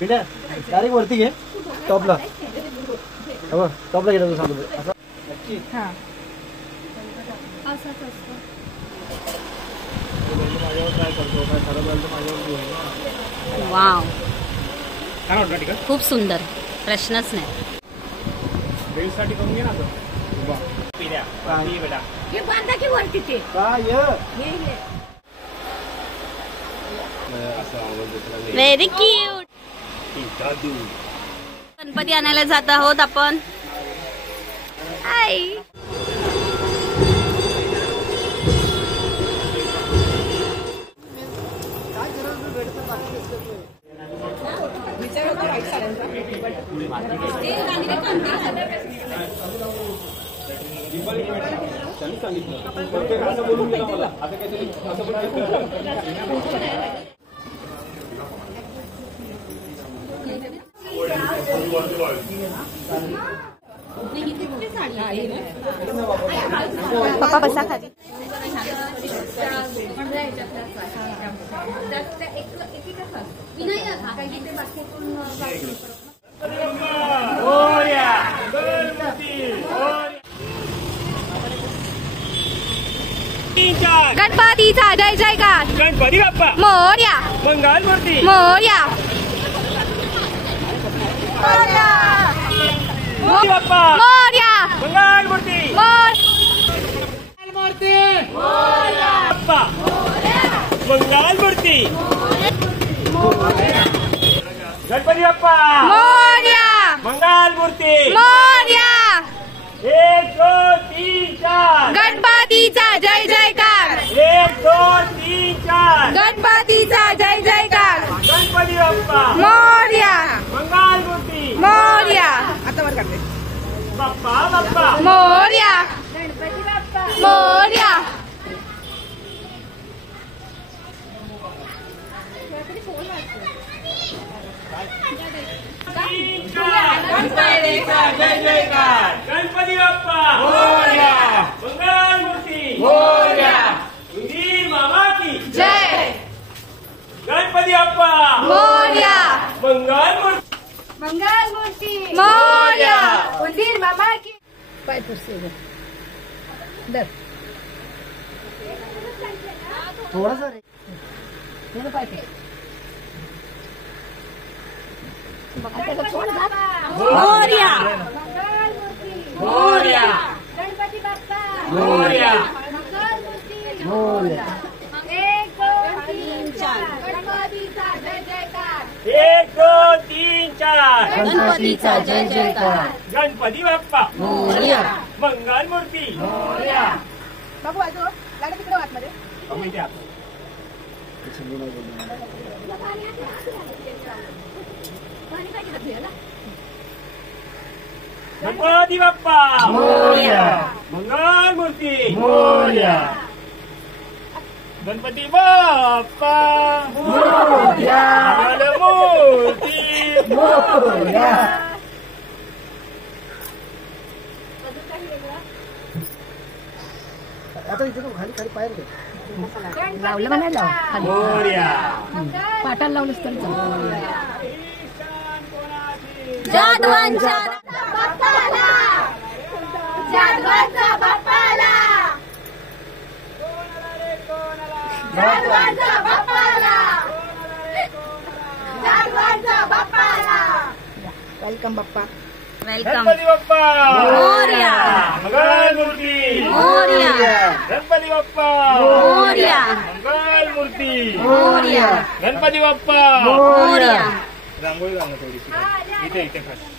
बेटा डायरेक्ट वरती घे टॉपला. हो टॉपला गेला सांगतो असं नक्की. हां असंच असतं. माझ्यावर काय करतो काय ठरवलं तर माझ्यावर होईल. वाव काय वाटतं ठीक आहे. खूप सुंदर प्रश्नच नाही. रीलसाठी करून घे ना आता. वा पिल्या काय बेटा हे बांधा की वरती ते काय हे व्हेरी क्यूट. गणपती आणायला जात आहोत आपण. आई पप्पा बसा खाली. गणपतीचा जय जयकार. गणपती बाप्पा मोरया मंगलमूर्ती मोरया बाप्पा मोरया मंगलमूर्ती मोर बाप्पा मंगलमूर्ती. गणपती बाप्पा मोरया मंगलमूर्ती. मोरया. 1 2 3 4 गणपतीचा जय जयकार. 1 2 3 4 गणपतीचा जय जयकार. गणपती बाप्पा मोरया मंगलमूर्ती मोरया बाप्पा बाप्पा मोरया मोरया. गणपतीचा जय जयकार. गणपती बाप्पा मोरया मंगलमूर्ती मोरया. उंदीर मामा की जय. गणपती बाप्पा मोरया मंगलमूर्ती मोरया. उंदीर मामा की पाय पुसते दर थोडासा रे पाय पे मोरया मोरया गणपती बाप्पा मोरया मोरया. 1 2 3 4 गणपतीचा जय जयकार. 1 2 3 4 गणपतीचा जय जयकार. गणपती बाप्पा मोरया मंगलमूर्ती मोरया. बाबू वाजव गाडी तिकडे आतमध्ये. गणपती बाप्पा मोरया मंगलमूर्ती मोरया. गणपती बाप्पा मोरया मंगलमूर्ती मोरया. आता इथे खाली खाली पाय रे लावलं म्हणायला मोरया. पाटाला लावलंच तरी जाधवांच्या बाप्पाला जाधवांचा बाप्पाला जाधवांचा बाप्पाला जाधवांचा बाप्पाला. वेलकम बाप्पा. वेलकम. गणपती बाप्पा मोरया मंगलमूर्ती मोरया गणपती बाप्पा मोरया मंगलमूर्ती मोरया गणपती बाप्पा मोरया. रांगोळी घालणं थोडीशी इथे इथे खाली.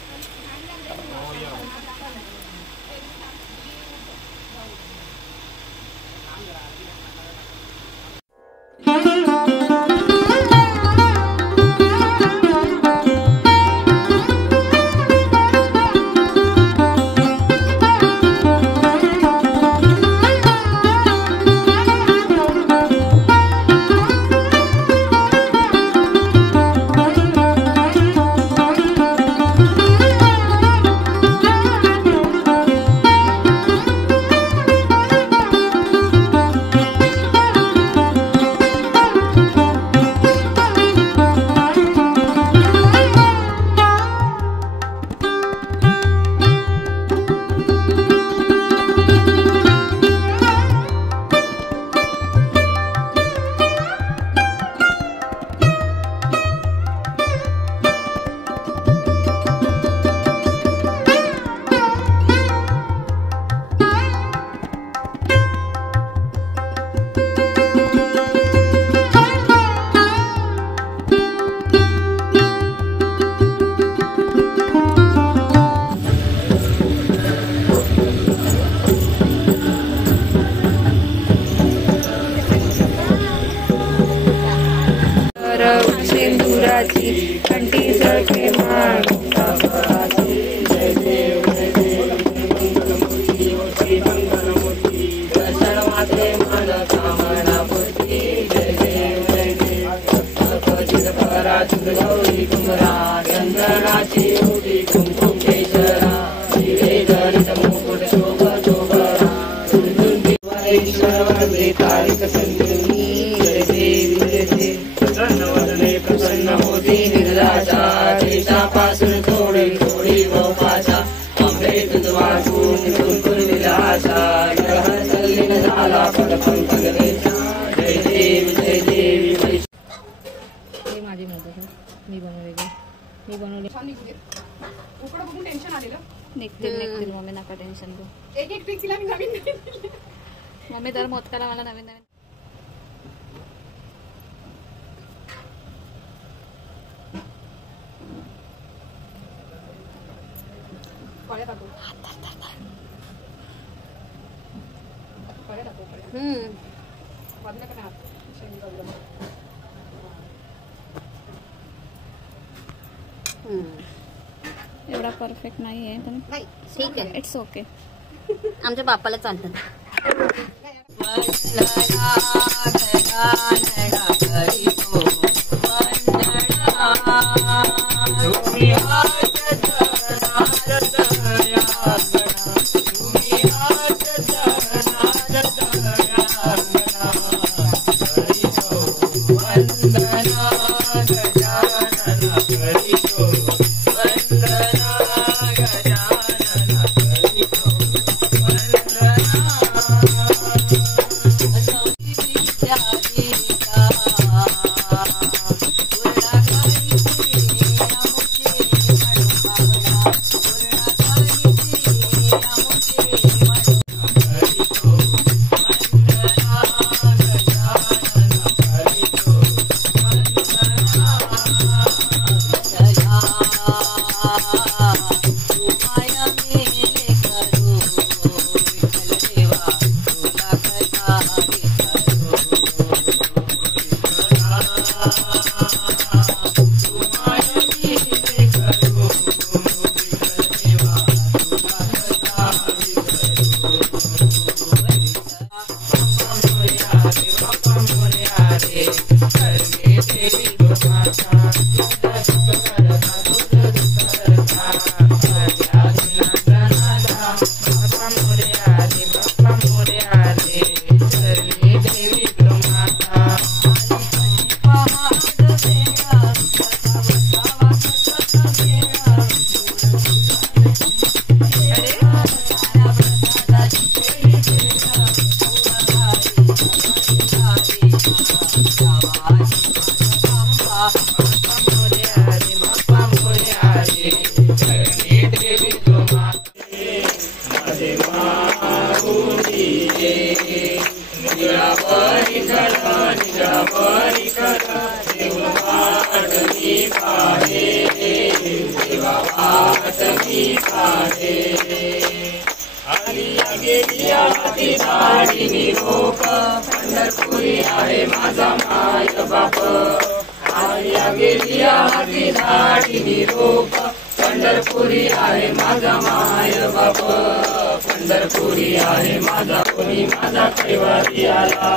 मनोकामना पूर्ती जय देव जय देव अपचित पराचित गौरी कुमरा चंदनाची ओटी कुंकुम केशरा श्रीवेदनित मुकुट शोभ शोभरा ईश्वर वंदे तारिक संजीवनी जय देव जय देव प्रसन्न प्रसन्न होती निर्राशा देशापासून थोडी थोडी वपाशा अमृत वाचून कुंकुल विलासा ग्रह तल्लीन झाला पदपंकज देशा जय देव जय देव हे माझी मोदक मी बनवलेली उकडं बघून टेन्शन आलेलं. निघतील मम्मी नका टेन्शन घेऊ. एक ट्रिक तिला मी नवीन मम्मी तर मोदकाला मला नवीन नवीन कळ्या टाकू वाजल्या का नाही हात? शेंडी काढलं. एवढा परफेक्ट नाही आहे पण नाही ठीक आहे इट्स ओके. आमच्या बापाला चालतं. पंढरपुरी आहे माझा माय बाप आर्या गेली हाती धाडी निरोप पंढरपुरी आहे माझा माय बाप पंढरपुरी आहे माझा कोणी माझा कैवारी आला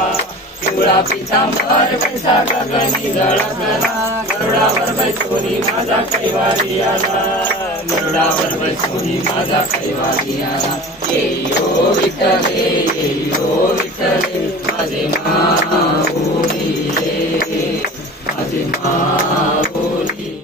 पिवळा पितांबर पैसा गगनी झळकला गरुडावर बैसोनी माझा कैवारी आला गरुडावर बैसोनी माझा कैवारी आला येयो विठ्ठले येयो विठ्ठले माझे माऊली माझे माऊली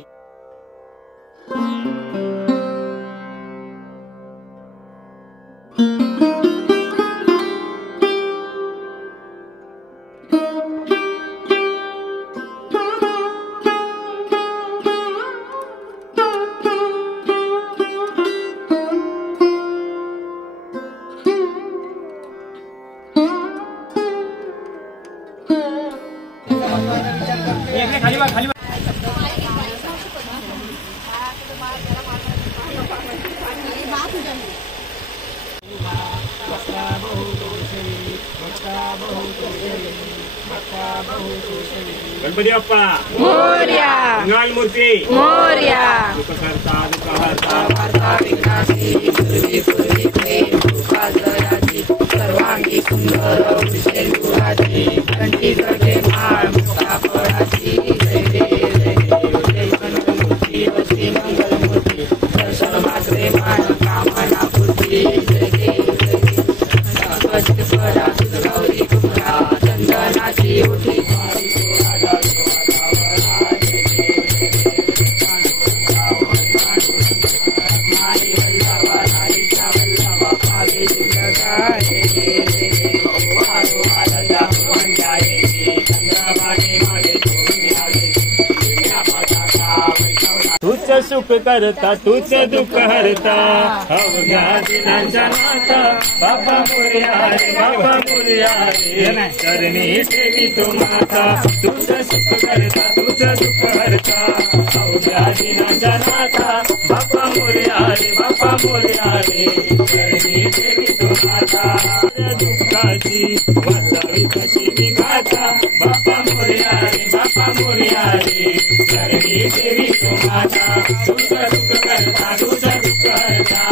खाली बघ खाली गणपती बाप्पा मोरया मंगल मूर्ती मोरया दुःखहर्ता दुःखहर्ता वार्ता विघ्नाची पूर्वी पूर्वी प्रेम कृपा जयाची सर्वा अंगी सुंदर उडशे गुराची कंठी गजे माळ मुक्ता फळाची जय देव जय देव जय मंगलमूर्ती श्री मंगलमूर्ती दर्शन मात्रे मान कामना पूर्ती जय देव जय देव पडा गौरी कुमरा चंदनाची उठी तूच सुख करता तूच दुःख हरता अवघ्या दिनांच्या नाथा बाबा मोरया रे बाबा मोरया रे चरणी सेवी तू माता तूच सुख करता तूच दुःख हरता अवघ्या दिनांच्या नाथा बाबा मोरया रे बाबा मोरया रे चरणी सेवी तू माता दुःखाची वाचावी कशी निघाचा बाबा मोरया रे बाबा मोरया रे चरणी सेवी तू माता तुझं दुःख करता तुझं दुःख हरता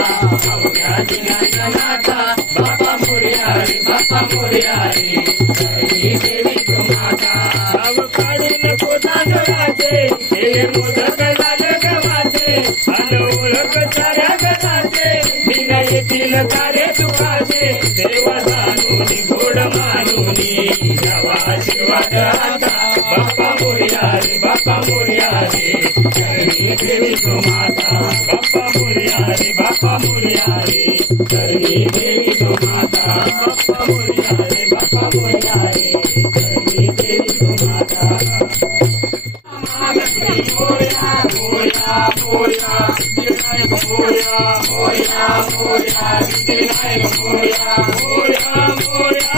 अवघ्या दिनांच्या नाथा बाबा मोरया रे बाबा मोरया रे चरणी सेवी तू माता गाव काढून तांदळाचे हे मोदक झाले गव्हाचे अन ओळख साऱ्या गणाचे बिना येथील कार्य तुकाचे देव जाणून गोड मानून जावा आशीर्वाद आता बाबा मोरया रे बाबा मोरया रे चरणी देवी तू माता बाबा मोरया रे बाबा मोरया रे चरणी देवी तू माता बाबा मोरया रे बाबा मोरया रे चरणी देवी तू माता मोरया मोरया मोरया विनायक मोरया मोरया मोरया विनायक मोरया मोरया मोरया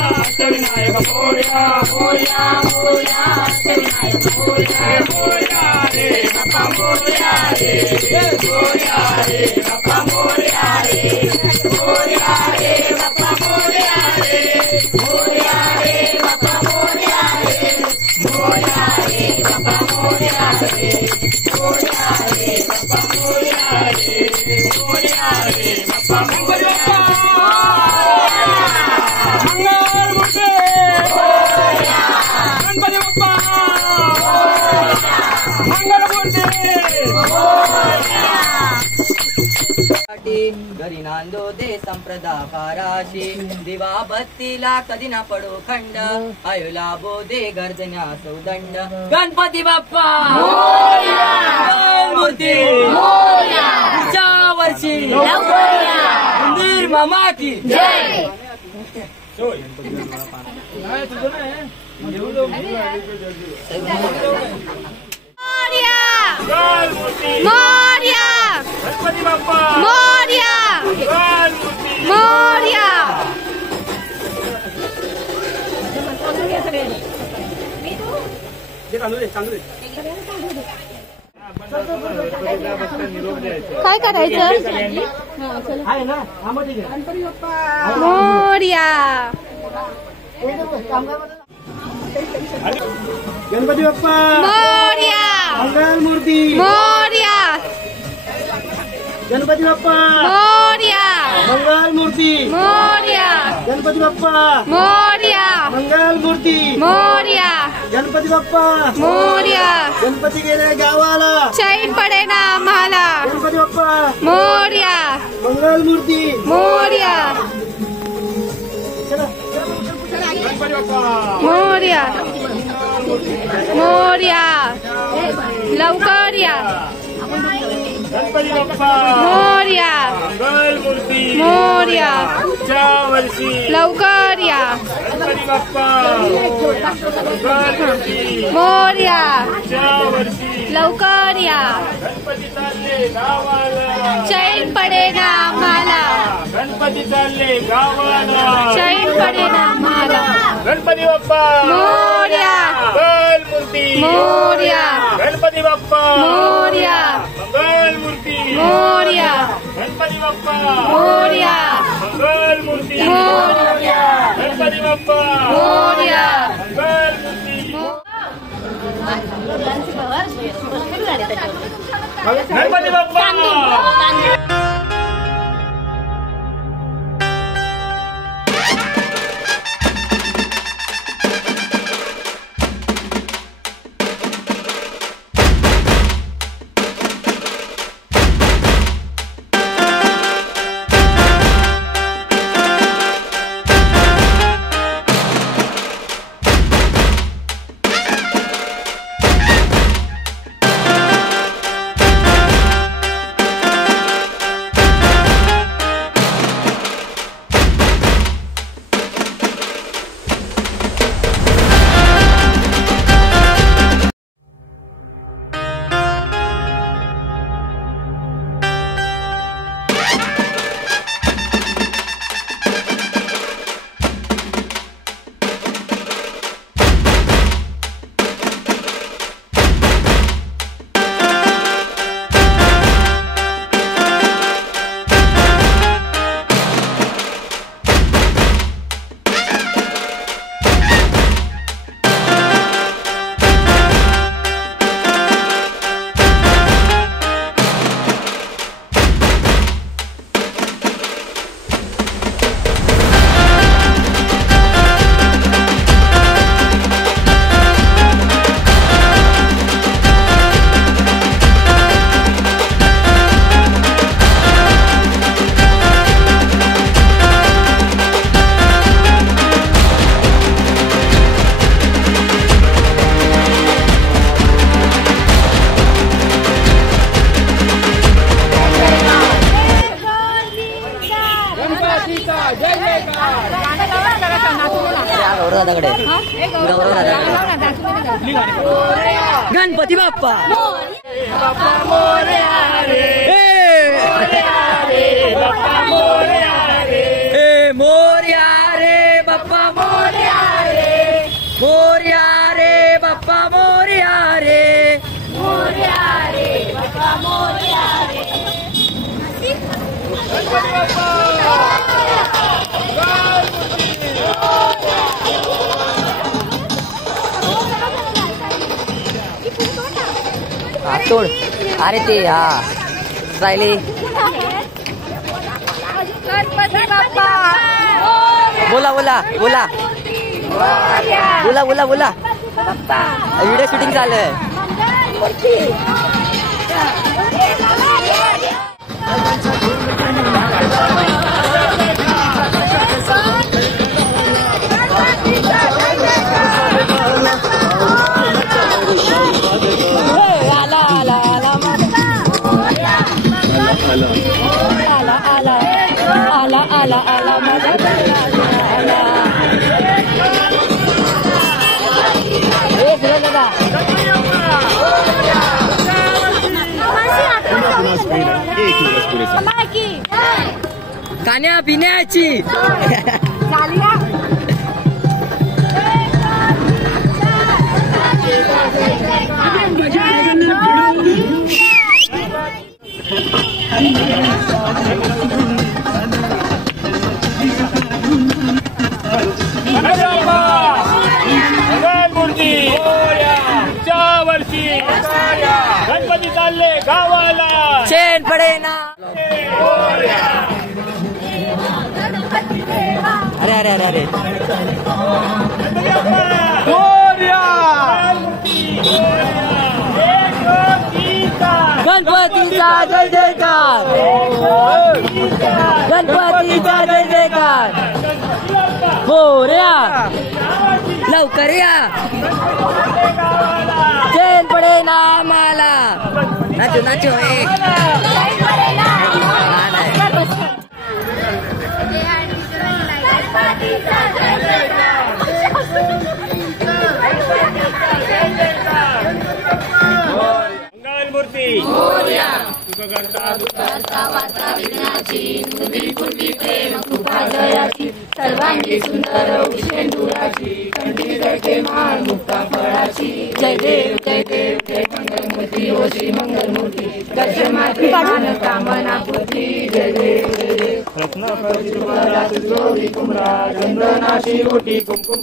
विनायक मोरया मोरया मोरया विनायक मोरया मोरया रे बाबा मोरया रे मोरया रे बाबा मोरया रे मोरया रे बाबा मोरया रे मोरया रे बाबा मोरया रे मोरया रे बाबा मोरया रे मोरया रे बाबा मोरया रे मोरया रे बाबा मोरया मंगलमूर्ती गणपती बाप्पा मंगलमूर्ती घरी नांदो दे संप्रदा पाराशी दिवा बत्तीला कधी ना पडो खंड आयुला बोधे गर्जन्या सौदंड गणपती बाप्पा मूर्ती पुढच्या वर्षी मंदिर मामा की जय. मोरया गणपती बाप्पा मोरया मोरया काय करायचं आहे ना थांबा ठीक आहे मोरया गणपती बाप्पा मोरया मंगलमूर्ती मोरया गणपती बाप्पा मोरया मंगलमूर्ती मोरया गणपती बाप्पा मोरया मंगलमूर्ती मोरया गणपती बाप्पा मोरया गणपती गेले गावाला चैन पडे ना आम्हाला गणपती बाप्पा मोरया मंगलमूर्ती मोरया गणपती बाप्पा मोरया मोरया लवकर या गणपती बाप्पा मोरया मंगलमूर्ती मोरया पुढच्या वर्षी लवकर या गणपती बाप्पा मंगलमूर्ती मोरया पुढच्या वर्षी लवकर या गणपती चालले गावाला चैन पडे ना आम्हाला गणपती चालले गावाला चैन पडे ना आम्हाला गणपती बाप्पा मोरया मंगलमूर्ती मोरया गणपती बाप्पा मोरया मंगलमूर्ती मोरया गणपती बाप्पा मोरया मंगलमूर्ती मोरया गणपती बाप्पा मोरया मंगलमूर्ती गणपती बाप्पा दादाकडे गौरव दादाकडे. गणपती बाप्पा बाप्पा मोरया रे, बाप्पा मोरया रे, मोरया रे बाप्पा मोरया रे, मोरया रे बाप्पा मोरया रे, मोरया रे बाप्पा मोरया रे. तोड. अरे ते हा सायली गणपती बाप्पा बोला बोला बोला बोला बोला बोला. व्हिडिओ शूटिंग चालू आहे. खाण्या पिण्याची मूर्ती वर्षी गणपती चालले गावाला. चेन पडे ना. अरे अरे अरे अरे गणपतीचा जय जयकार, गणपतीचा जय जयकार. मोरया लवकर या. चेन पडे ना आम्हाला. Nacho nacho. मूर्ती तुका करता सर्वांगी सुंदर उशेंदुराची कंठी जळके माळ मुक्ता फळाची. जय देव जय देव जय मंगलमूर्ती ओ श्री मंगलमूर्ती. दर्शन मात्रे कामना पूर्ती. जय देव जय देव. रत्न कुमरा चंदनाशी ओटी कुमकुम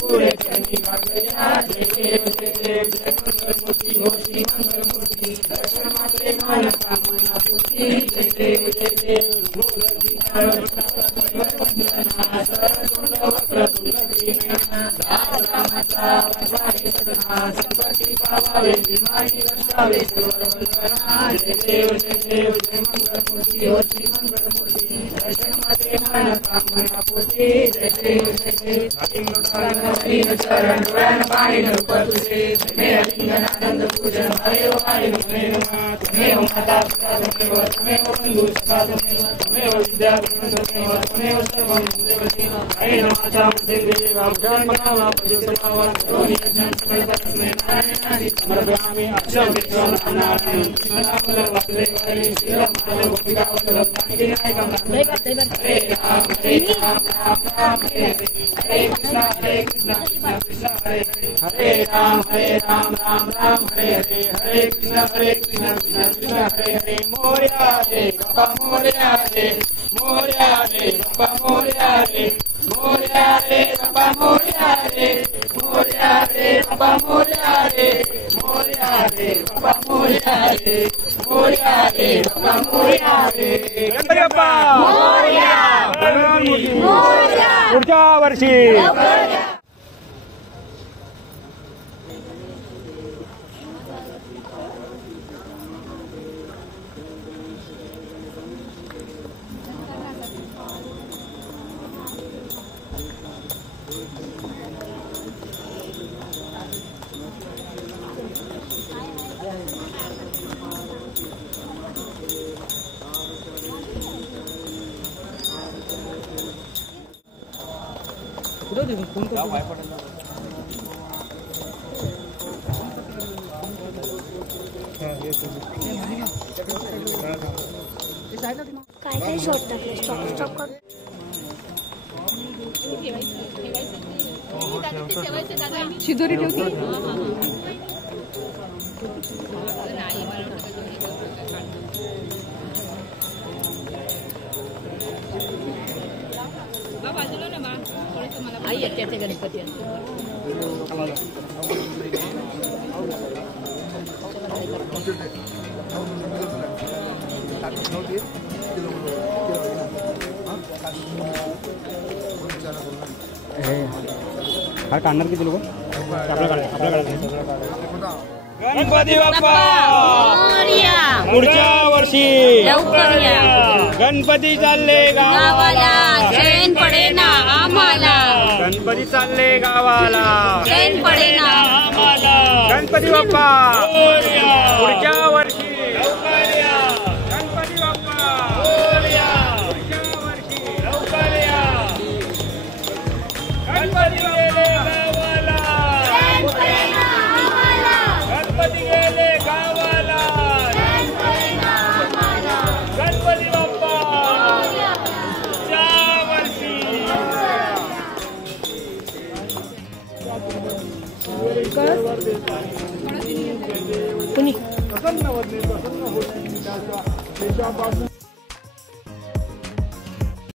पुरे चंदी मागया. जय देव जय देव जय मंगलमूर्ती ओ श्री मंगलमूर्ती. दर्शन मात्रे कामना पूर्ती. जय देव जय देव. संपत्ती पावावे विमानी वर्षावे सर्ववंदना. जय देव जय देव जय मंगलमूर्ती ओ श्री मंगलमूर्ती. दर्शन मात्रे कामना पूर्ती. जय देव जय देव. चरण डोळ्यानं पाहिलं रूप तुझे. त्वमेव लिंगनानंद पूजन हरेव हरेव त्वमेव त्वमेव माता पिता त्वमेव त्वमेव बंधु सखा त्वमेव त्वमेव विद्या त्वमेव त्वमेव सर्वं त्वमेव देव. हरे माता मुझे देव अवघान मनावा पूजनावा करोमि यज्ञं तस्मै नारायणानि समर्पयामि. अक्षर विद्वान नारायण कृष्णनामल वासुदेवाय श्रीरामाय गोपिकावल्लभ विनायकं. हरे राम राम राम हरे हरे. हरे कृष्ण कृष्ण कृष्ण हरे हरे. हरे राम राम राम हरे हरे. हरे कृष्ण कृष्ण कृष्ण हरे हरे. मोरया रे बाप्पा मोरया रे, मोरया रे बाप्पा मोरया रे, मोरया रे बाप्पा मोरया रे, मोरया रे बाप्पा मोरया रे, मोरया रे बाप्पा मोरया रे, मोरया रे बाप्पा मोरया रे. गणपती बाप्पा मोरया. पुढच्या वर्षी. काय काय शॉर्ट टाकले स्टॉप कर शिदोरी ठेवते आई येते गणपती हा काढणार किती लोक गणपती बाप्पा मोरया. पुढच्या वर्षी लवकर या. गणपती चालले गावाला चैन पडेना आम्हाला. गणपती चालले गावाला चैन पडेना. आम्हाला. गणपती बाप्पा पुढच्या वर्षी लवकर या. गणपती बाप्पा पुढच्या वर्षी लवकर या. गणपती गेले गावाला. गणपती गेले गावाला. गणपती बाप्पा पुढच्या वर्षी. कुणी प्रसन्न होते प्रसन्न होती देशापासून